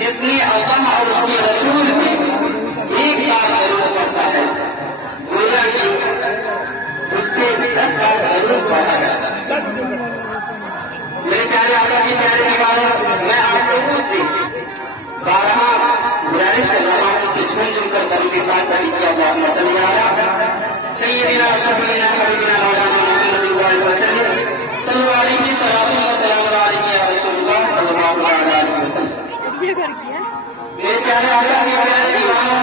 جس نے اللہ اور اس کے رسول کی ایک بار ضرور کرتا ہے گویا کہ اس کے 10 بار ضرور پڑھا جاتا ہے۔ میرے پیارے آقا کی پیارے دیوانوں، میں آپ لوگوں سے بارہا گزارش کر رہا ہوں کہ جھوم جھوم کر درود پاک پڑھی کہ اللہم صلی علی سیدنا شفیعنا حبیبنا مولانا محمد وسلم صلی اللہ علیہ وسلم وسلام علیہ یا رسول اللہ صلی اللہ علیہ وسلم۔ میرے پیارے آقا کے پیارے دیوانوں،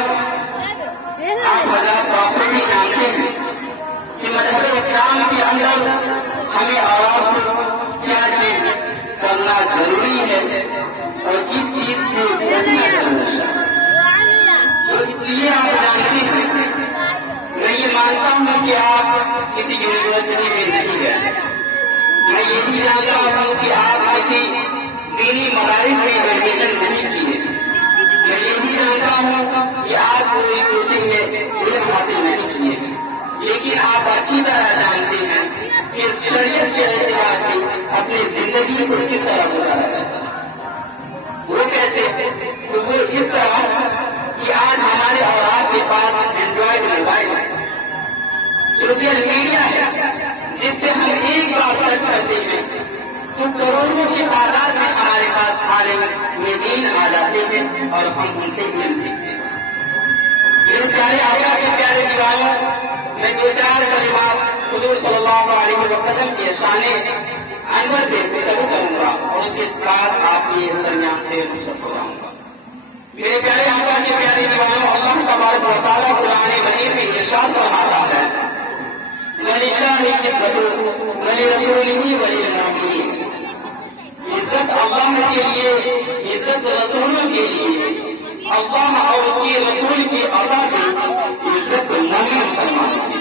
آپ حضرات پراپرلی جانتے ہیں کہ مذہب اسلام کے اندر ہمیں اور کیا چیز کرنا ضروری ہے اور کس چیز سے بچنا ضروری ہے۔ تو اس لیے آپ جانتے ہیں، میں یہ مانتا ہوں کہ آپ کسی یونیورسٹی میں نہیں گئے، میں یہ بھی جانتا ہوں کہ آپ کسی دینی مدارس میں ایڈمیشن نہیں کیے، میں یہ بھی جانتا ہوں کہ آپ کوئی کوچنگ میں علم حاصل نہیں کیے، لیکن آپ اچھی طرح جانتے ہیں کہ شریعت کے اعتبار سے اپنی زندگی کو کس طرح گزارا جاتا ہے۔ وہ کیسے؟ تو وہ اس طرح کہ آج ہمارے اور آپ کے پاس اینڈرائڈ موبائل ہے، سوشل میڈیا ہے، جس پہ ہم ایک بار سرچ کرتے ہیں تو کروڑوں کی تعداد میں ہمارے پاس عالم دین آ جاتے ہیں اور ہم ان سے علم سیکھتے ہیں۔ میرے پیارے آقا کے پیارے دیوانوں، میں 2-4 کلمات حضور صلی اللہ علیہ وسلم کے شان انور پہ گفتگو کروں گا اور اس کے بعد آپ کے درمیان سے رخصت ہو جاؤں گا۔ میرے پیارے آقا کے پیارے دیوانوں، اللہ تبارک و تعالیٰ قرآن مجید میں ارشاد فرماتا ہے وَلِلَّهِ الْعِزَّةُ وَلِرَسُولِهِ وَلِلْمُؤْمِنِينَ، عزت اللہ کے لیے، عزت رسولوں کے لیے، اللہ اور اس کے رسول کی عطا سے عزت مومن مسلمانوں کی۔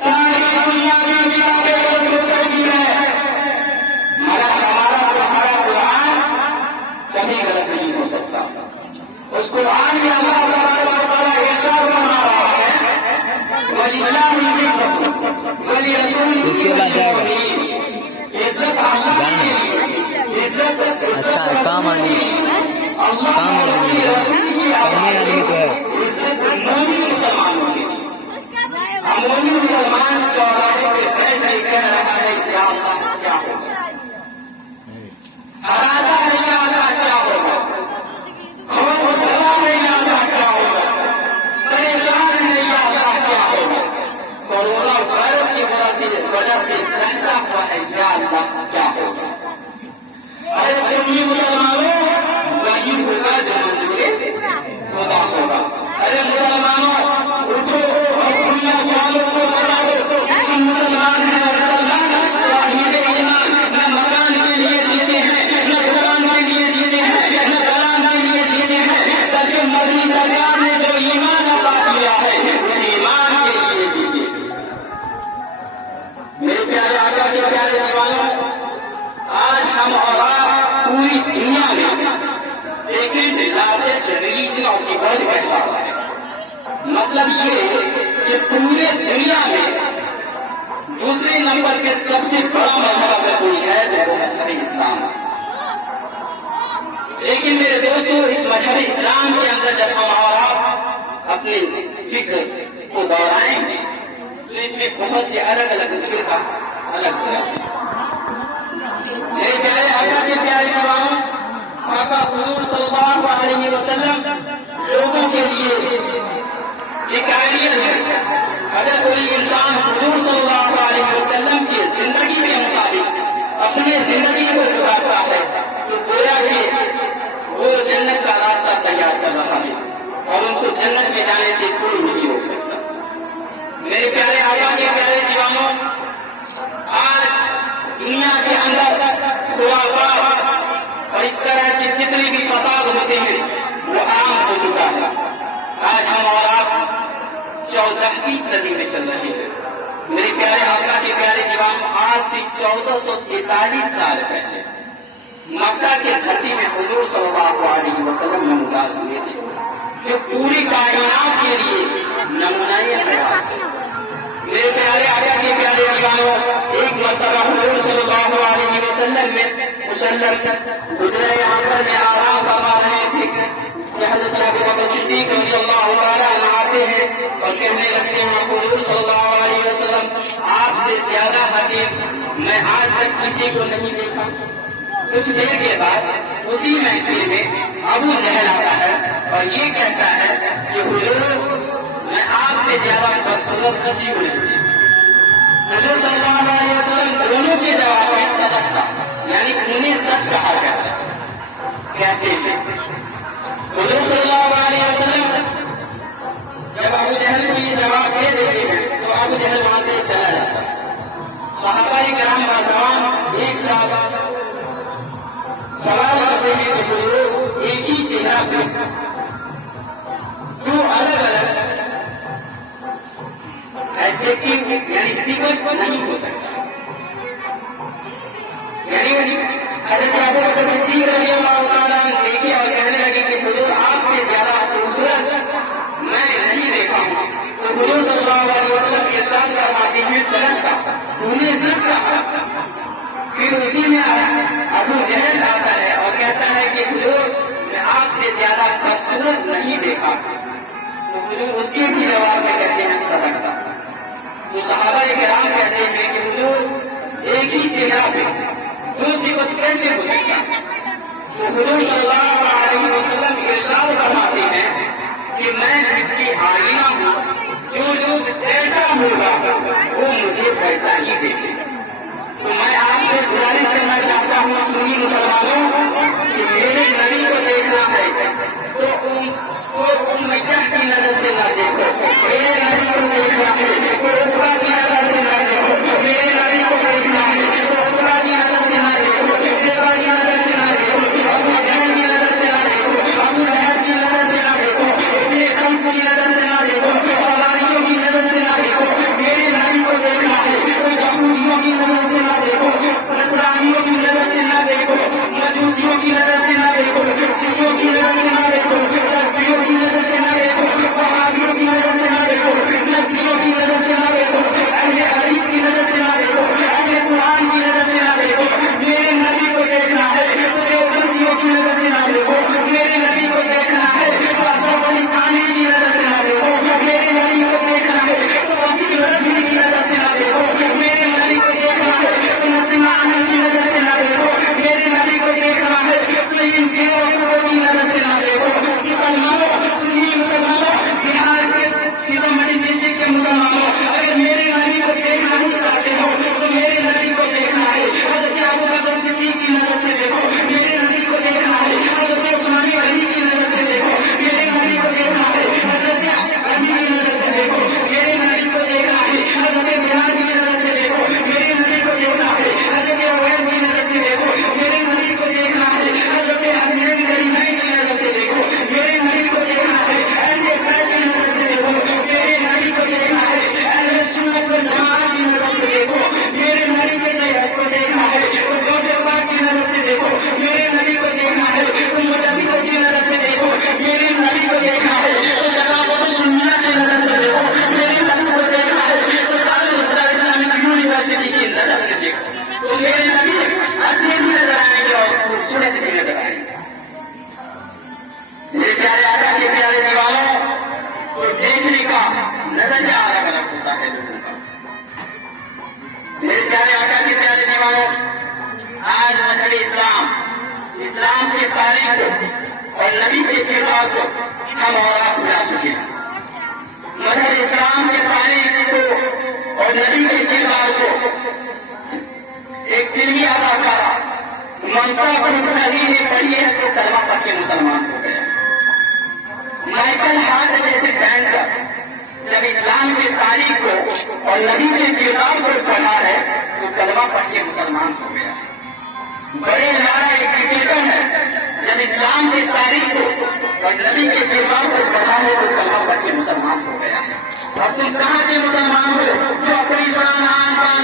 ساری دنیا میں ملابے اور دوسری ہے، مگر ہمارا تمہارا قرآن کبھی غلط نہیں ہو سکتا۔ اس قرآن میں اللہ تبارک و تعالیٰ ارشاد فرما رہا ہے وَلِلَّهِ الْعِزَّةُ وَلِرَسُولِهِ وَلِلْمُؤْمِنِينَ، عزت اللہ کے لیے، عزت کام آدمی اللہ اور اس کے رسول کی عطا سے عزت مومن مسلمانوں کے لیے۔ مومن مسلمان چوراہے پہ بیٹھ کے کہہ رہا ہے کیا اللہ کیا ہوگا، ہراتا نہیں آتا کیا ہوگا، خوف زدہ نہیں آتا کیا ہوگا، پریشان نہیں آتا کیا ہوگا، کورونا وائرس کی وجہ سے ایسا ہوا ہے کیا اللہ کیا ہوگا۔ ارے سنی مسلمانوں، وہی ہوگا جو منظور خدا ہوگا۔ ارے مسلمانوں اٹھو اور دنیا والوں کو بتا دو ہم مسلمان ہیں، مسلمان صاحب ایمان، نہ مکان کے لیے جیتے ہیں، نہ دکان کے لیے جیتے ہیں، نہ کلام کے لیے جیتے ہیں، بلکہ مدنی سرکار نے جو ایمان عطا کیا ہے اس ایمان کے لیے جیتے ہیں۔ میرے پیارے آقا کے پیارے دیوانوں، آج ہم اور آپ پوری دنیا میں second largest religion of the world کہتا ہے۔ مطلب یہ کہ پورے دنیا میں دوسرے نمبر کے سب سے بڑا مذہب اگر کوئی ہے تو وہ مذہب اسلام ہے۔ لیکن میرے دوستوں، اس مذہب اسلام کے اندر جب ہم اور آپ اپنے فکر کو دوڑائیں گے تو اس میں بہت سے الگ الگ فکر کا الگ الگ۔ میرے پیارے آقا کے پیارے دیوانوں، آقا حضور صلی اللہ علیہ وسلم لوگوں کے لیے ایک آئیڈیل ہے۔ اگر کوئی انسان حضور صلی اللہ علیہ وسلم کی زندگی کے مطابق اپنی زندگی کو گزارتا ہے تو گویا کہ وہ جنت کا راستہ تیار کر رہا ہے اور ان کو جنت میں جانے سے کوئی نہیں روک سکتا۔ میرے پیارے آقا کے پیارے دیوانوں، آج دنیا کے اندر خرافات اور اس طرح کے جتنے بھی فساد ہوتے ہیں وہ عام ہو چکا ہے۔ آج ہم اور آپ 14ویں صدی میں چل رہے ہیں۔ میرے پیارے آقا کے پیارے دیوانوں، آج سے 1443 سال پہلے مکہ کے دھرتی میں حضور صلی اللہ علیہ وسلم نمودار ہوئے تھے جو پوری کائنات کے لیے نمونۂ حیات۔ میرے پیارے آقا کے پیارے دیوانوں، ایک مرتبہ حضور صلی اللہ علیہ وسلم نے وسلم گزرے یہاں پر میں آرام فرما رہے تھے کہ حضرت ابو بکر صدیق رضی اللہ تعالیٰ عنہ آتے ہیں اور کہنے لگتے ہیں حضور صلی اللہ علیہ وسلم آپ سے زیادہ حکیم میں آج تک کسی کو نہیں دیکھا. کچھ دیر کے بعد اسی محفل میں ابو جہل آتا ہے اور یہ کہتا ہے کہ حضور میں آپ سے زیادہ بدسلوک کسی کو نہیں دیکھا. حضور صلی اللہ علیہ وسلم دونوں کے جواب میں صدق تھا یعنی انہیں سچ کہا جاتا ہے کہتے تھے. حضور صلی اللہ علیہ وسلم جب ابو جہل کو یہ جواب دے دیتے ہیں تو ابو جہل وہاں سے چلا جاتا ہے. صحابہ کرام نوجوان ایک ساتھ سوال کرتے ہیں کہ حضور ایک ہی چہرہ پہ جو الگ الگ ایڈجیکٹو یعنی صفت نہیں ہو سکتا. یعنی حضرت ابو بکر صدیق رضی اللہ تعالیٰ عنہ دیکھے اور کہنے لگے کہ حضور آپ سے زیادہ خوبصورت میں نہیں دیکھا ہوں. تو حضور صلی اللہ علیہ وسلم کے ساتھ فرماتے ہیں سچ کا تم نے سچ کہا. پھر اسی میں ابو جہل آتا ہے اور کہتا ہے کہ حضور میں آپ سے زیادہ خوبصورت نہیں دیکھا. تو حضور اس کے بھی جواب میں کہتے ہیں صدق کا. تو صحابہ کرام کہتے ہیں کہ حضور ایک ہی چہرہ پہ دو صفت کیسے ہو سکتا. تو حضور صلی اللہ علیہ وسلم ارشاد فرماتے ہیں کہ میں جس کی آئینہ ہوں جو جیسا ہوگا وہ مجھے ویسا ہی دیکھے گا. تو میں آپ سے گزارش کرنا چاہتا ہوں سنی مسلمانوں کہ میرے نبی کو دیکھنا ہے تو میاں کی نظر سے نہ دیکھو. میرے نبی کو دیکھنا ہے تو اوپرا کی نظر سے نہ دیکھو. میرے نبی کو دیکھنا ہے تو اوپرا کی نظر سے نہ دیکھو. سیوا کی نظر سے نہ دیکھو. ابو جہل کی نظر سے نہ دیکھو. ابو لہب کی نظر سے نہ دیکھو. اپنے قوم کی نظر سے نہ دیکھو. حواریوں کی نظر سے نہ دیکھو. میرے نبی کو دیکھنا ہے تو یہودیوں کی نظر سے نہ دیکھو. نصرانیوں کی نظر سے نہ دیکھو. مجوسیوں کی نظر سے نہ دیکھو. سکھوں کی نظر سے نہ دیکھو. سبیوں کی نظر سے نہ دیکھو. وہابیوں کی نظر سے نہ دیکھو. نبیوں کی نظر سے نہ دیکھو. اہل حدیث کی نظر سے نہ دیکھو. اہل قرآن کی نظر سے نہ دیکھو. میرے نبی کو دیکھنا ہے تو دیوبندیوں کی نظر سے نہ دیکھو. میرے نبی کو دیکھنا ہے تو اشرف علی تھانوی کی نظر سے نہ دیکھو. میرے نبی کو دیکھنا ہے تو وسیع رضوی کی نظر سے نہ دیکھو. میرے نبی کو دیکھنا ہے تو نسیم احمد کی نظر سے نہ دیکھو. میرے نبی کو دیکھنا ہے تو ان بیوقوفوں کی نظر سے نہ دیکھو. مسلمانوں سنی مسلمانوں بہار کے سیتامڑھی ڈسٹرکٹ کے مسلمانوں اگر میرے نبی کو دیکھنا ہی چاہتے ہو تو میرے نبی کو دیکھنا ہے حضرت ابو بکر صدیق کی نظر سے دیکھو. میرے نبی کو دیکھنا ہے حضرت عثمان غنی کی نظر سے دیکھو. میرے نبی کو دیکھنا ہے حضرت علی کی نظر سے دیکھو. میرے نبی کو دیکھنا ہے حضرت بلال کی نظر سے دیکھو. میرے نبی کو دیکھنا ہے حضرت اویس کی نظر سے دیکھو. میرے نبی کو دیکھنا ہے حضرت حسین غریبین کی نظر سے دیکھو. میرے نبی کو دیکھنا ہے اہل بیت کی نظر سے دیکھو. میرے نبی کو دیکھنا ہے اہل سنت والجماعت کی نظر سے دیکھو. میرے نبی کو دیکھنا ہے تو دوسرے پاک کی نظر سے دیکھو. میرے نبی کو دیکھنا ہے تو مجددوں کی نظر سے دیکھو. میرے نبی کو دیکھنا ہے تو شباب السنہ کی نظر سے دیکھو. میرے نبی کو دیکھنا ہے تو دارالہدایٰ اسلامک یونیورسٹی کی نظر سے دیکھو. تو میرے نبی اچھے بھی نظر آئیں گے اور خوبصورت بھی نظر آئیں گے. میرے پیارے آقا کے پیارے دیوانوں کو دیکھنے کا نظریہ الگ الگ ہوتا ہے لوگوں کا. میرے پیارے آقا کے پیارے دیوانوں آج مذہب اسلام کے تاریخ کو اور نبی کے کردار کو ہم اور آپ بھلا چکے ہیں. مذہب اسلام کے تاریخ کو اور نبی کے کردار کو ایک فلمی اداکارہ ممتا بنرجی نے پڑھی ہے تو کلمہ پڑھ کے مسلمان ہو گیا. مائیکل ہارٹ جیسے ڈانسر جب اسلام کے تاریخ کو اور نبی کے کردار کو پڑھا ہے تو کلمہ پڑھ کے مسلمان ہو گیا. بڑے لارا ایک کرکٹر ہے جب اسلام کی تاریخ کو اور نبی کے کردار کو پڑھا ہے تو کلمہ پڑھ کے مسلمان ہو گیا ہے. اب تم کہاں کے مسلمان ہو جو اپنی شان پان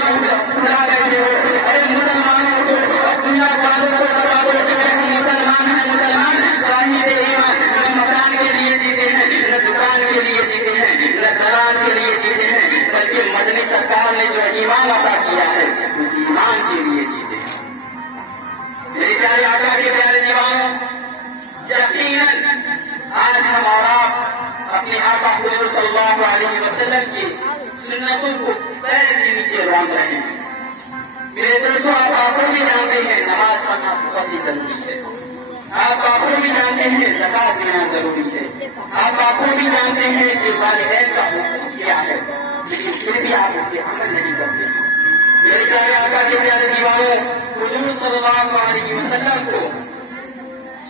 بھلا بیٹھے ہو؟ ارے مسلمانوں کو دنیا والوں کو بتا دو مسلمان ہیں مسلمان صاحب ایمان نہ مکان کے لیے جیتے ہیں نہ دکان کے لیے جیتے ہیں نہ دلال کے لیے جیتے ہیں بلکہ مدنی سرکار نے جو ایمان عطا کیا ہے اس ایمان کے لیے جیتے ہیں. میرے پیارے آقا کے پیارے دیوانوں، یقیناً آج ہم اور آپ اپنے آقا حضور صلی اللہ علیہ وسلم کی سنتوں کو پیر کے نیچے رونگ رہے ہیں۔ میرے دوستوں، آپ آخر بھی جانتے ہیں نماز پڑھنا بہت ہی ضروری ہے، آپ آخر بھی جانتے ہیں زکات دینا ضروری ہے، آپ آخر بھی جانتے ہیں کہ والدین کا حکم کیا ہے، لیکن پھر بھی آپ اس پہ عمل نہیں کرتے ہیں۔ میرے پیارے آقا کے پیارے دیوانوں، حضور صلی اللہ علیہ وسلم کو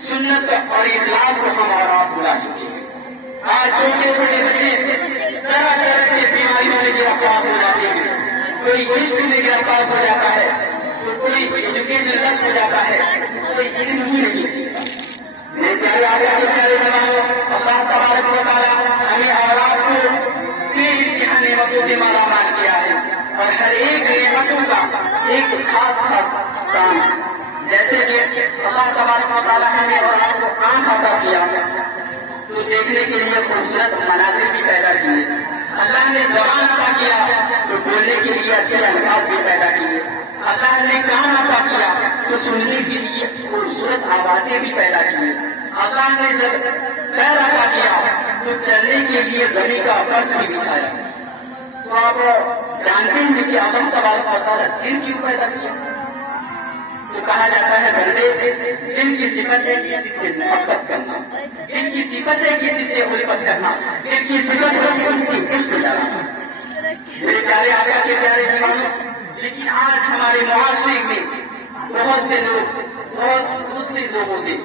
سنت اور اخلاق کو ہم اور آپ بھلا چکے ہیں۔ آج چھوٹے چھوٹے بچے طرح طرح کے بیماریوں میں گرفتار ہو جاتے ہیں، کوئی عشق میں گرفتار ہو جاتا ہے، کوئی ایجوکیشن لیس ہو جاتا ہے، کوئی علم ہی نہیں سیکھتا۔ میرے پیارے آقا کے پیارے دیوانوں، اللہ تبارک و تعالیٰ ہمیں اور آپ کو تین نعمتوں سے مالا مال کیا ہے، اور ہر ایک نعمتوں کا ایک خاص خاص کام ہے۔ جیسے کہ اللہ تبارک و تعالیٰ نے اور آپ کو آنکھ عطا کیا تو دیکھنے کے لیے خوبصورت مناظر بھی پیدا کیے، اللہ نے زبان عطا کیا تو بولنے کے لیے اچھے الفاظ بھی پیدا کیے، اللہ نے کان عطا کیا تو سننے کے لیے خوبصورت آوازیں بھی پیدا کی، اللہ نے جب پیر عطا کیا تو چلنے کے لیے زمین کا فرش بھی بچھایا۔ تو آپ جانتے ہیں کہ اللہ تبارک و تعالیٰ دل کیوں پیدا کیا؟ تو کہا جاتا ہے بندے دل کی صفت ہے کسی سے محبت کرنا، دل کی صفت ہے کسی سے الفت کرنا، دل کی صفت ہے کسی سے عشق جانا۔ میرے پیارے آقا کے پیارے دیوانوں، لیکن آج ہمارے معاشرے میں بہت سے لوگ بہت دوسرے لوگوں سے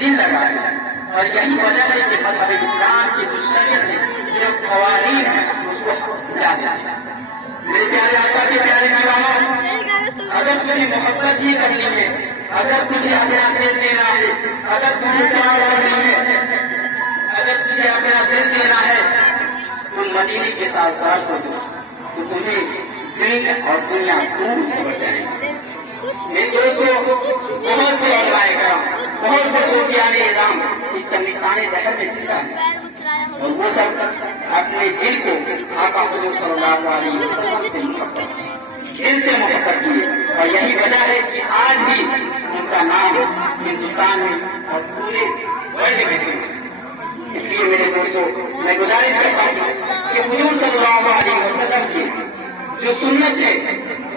دل لگائے ہیں، اور یہی وجہ ہے کہ مذہب اسلام کی جو شریعت ہے، جو قوانین ہیں، اس کو بھلا دیا ہے۔ میرے پیارے آقا کے پیارے دیوانوں، اگر تجھے محبت ہی کرنی ہے، اگر تجھے اپنا دل دینا ہے، اگر تجھے پیار کرنی ہے، اگر تجھے اپنا دل دینا ہے، تم مدینے کے تاجدار کو دو تو تمہیں دین اور دنیا دونوں سمجھ جائیں گے۔ میرے دوستوں، بہت سے علماء کرام، بہت سے صوفیان اعظام اس چمنستان زہر میں زندہ ہیں، اور وہ سب اپنے دل کو آقا حضور صلی اللہ علیہ وسلم سے محبت کیے، اور یہی وجہ ہے کہ آج بھی ان کا نام ہندوستان میں اور پورے ورلڈ میں ہے۔ اس لیے میرے دوستوں، میں گزارش کرتا ہوں کہ حضور صلی اللہ علیہ وسلم کی جو سنت ہے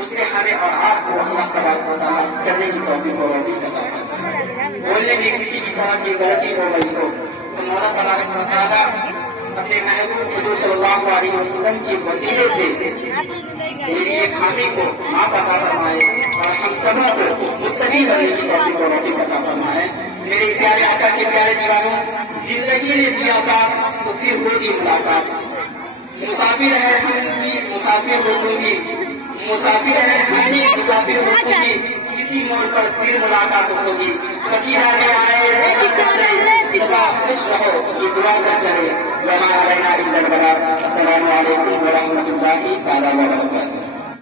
اس نے ہمیں اور آپ کو اللہ تبارک و تعالیٰ چلنے کی توفیق اور عطا فرمائے۔ بولنے میں کسی بھی طرح کی غلطی ہو گئی ہو تو مولا تبارک و تعالیٰ اپنے محبوب حضور صلی اللہ علیہ وسلم کی وسیلے سے میری ایک خامی کو معاف عطا فرمائے اور ہم سبوں کو متقی بننے کی توفیق اور عطا فرمائے۔ میرے پیارے آقا کے پیارے دیوانوں، زندگی نے دیا ساتھ تو پھر ہوگی ملاقات، مسافر ہے ہم بھی مسافر ہووں گی، مسافر ہے ہم بھی مسافر ہووں گی، کسی موڑ پر پھر ملاقات ہوگی۔ کبھی آگے آئے خوش رہو، یہ دعا کر چلے۔ وما علینا الا البلاغ۔ السلام علیکم ورحمۃ اللہ تعالیٰ وبرکاتہ۔